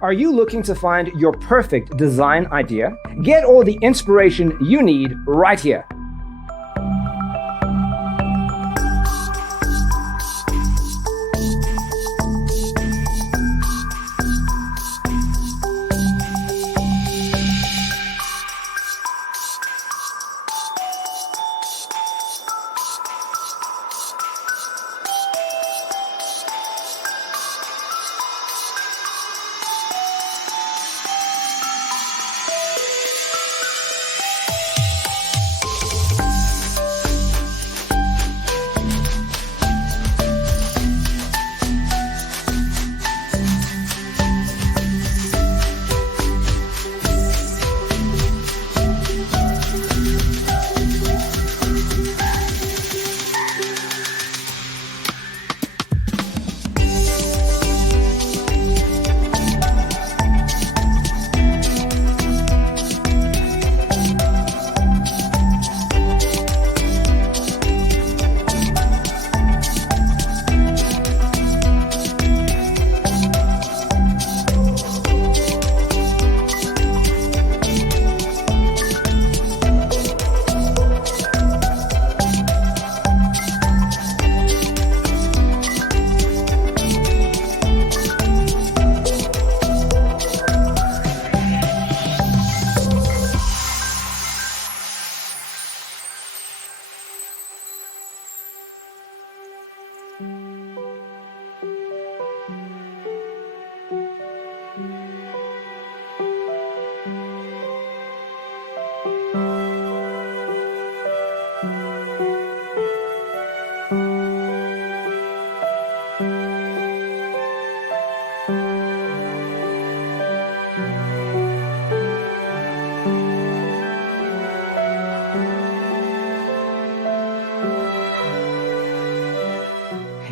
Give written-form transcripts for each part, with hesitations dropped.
Are you looking to find your perfect design idea? Get all the inspiration you need right here.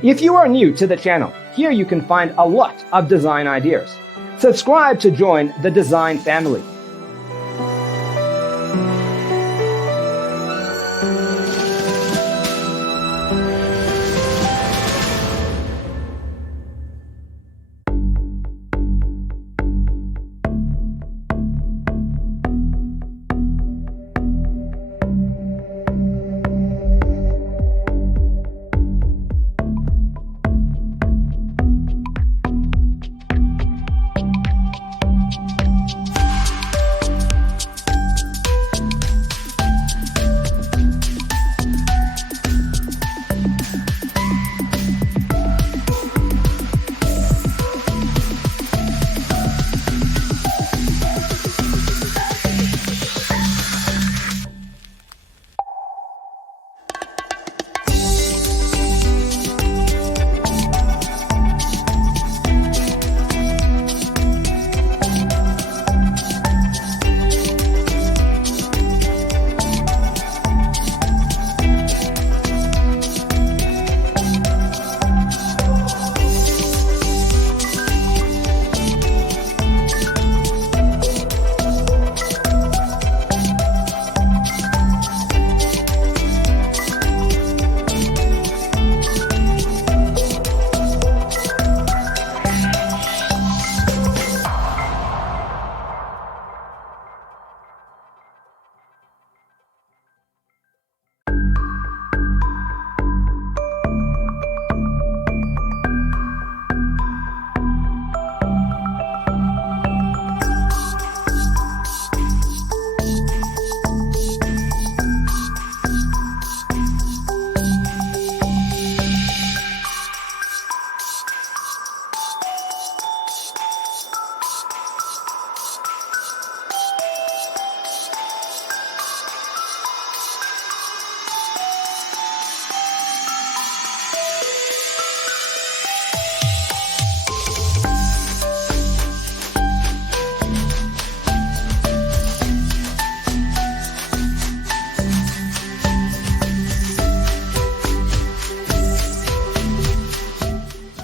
If you are new to the channel, here you can find a lot of design ideas. Subscribe to join the design family.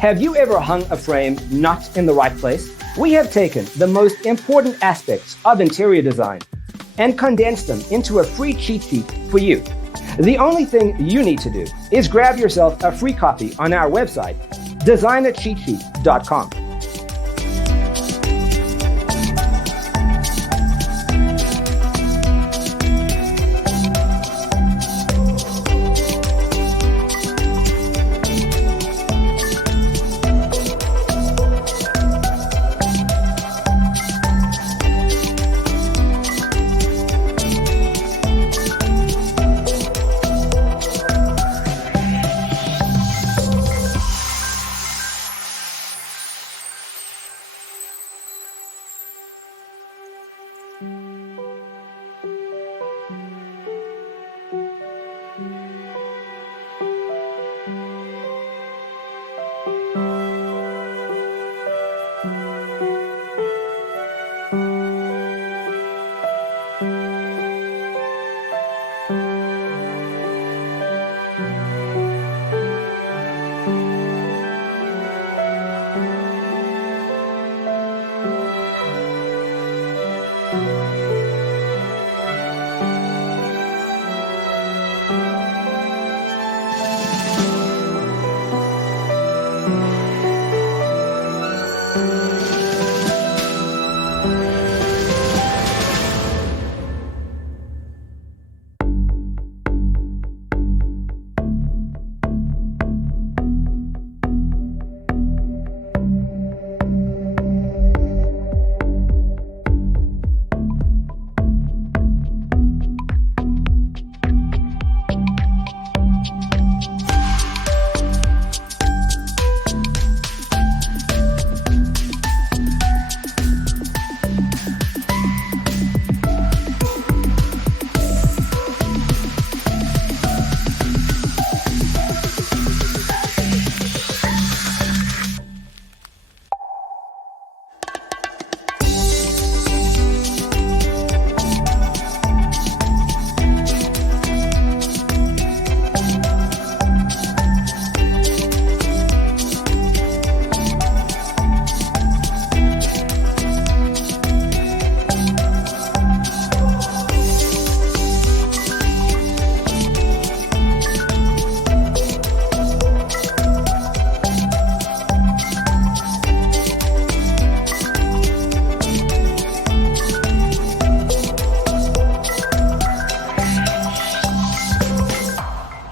Have you ever hung a frame not in the right place? We have taken the most important aspects of interior design and condensed them into a free cheat sheet for you. The only thing you need to do is grab yourself a free copy on our website, designercheatsheet.com.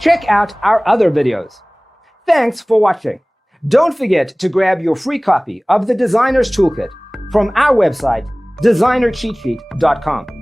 Check out our other videos. Thanks for watching. Don't forget to grab your free copy of the Designer's Toolkit from our website, designercheatsheet.com.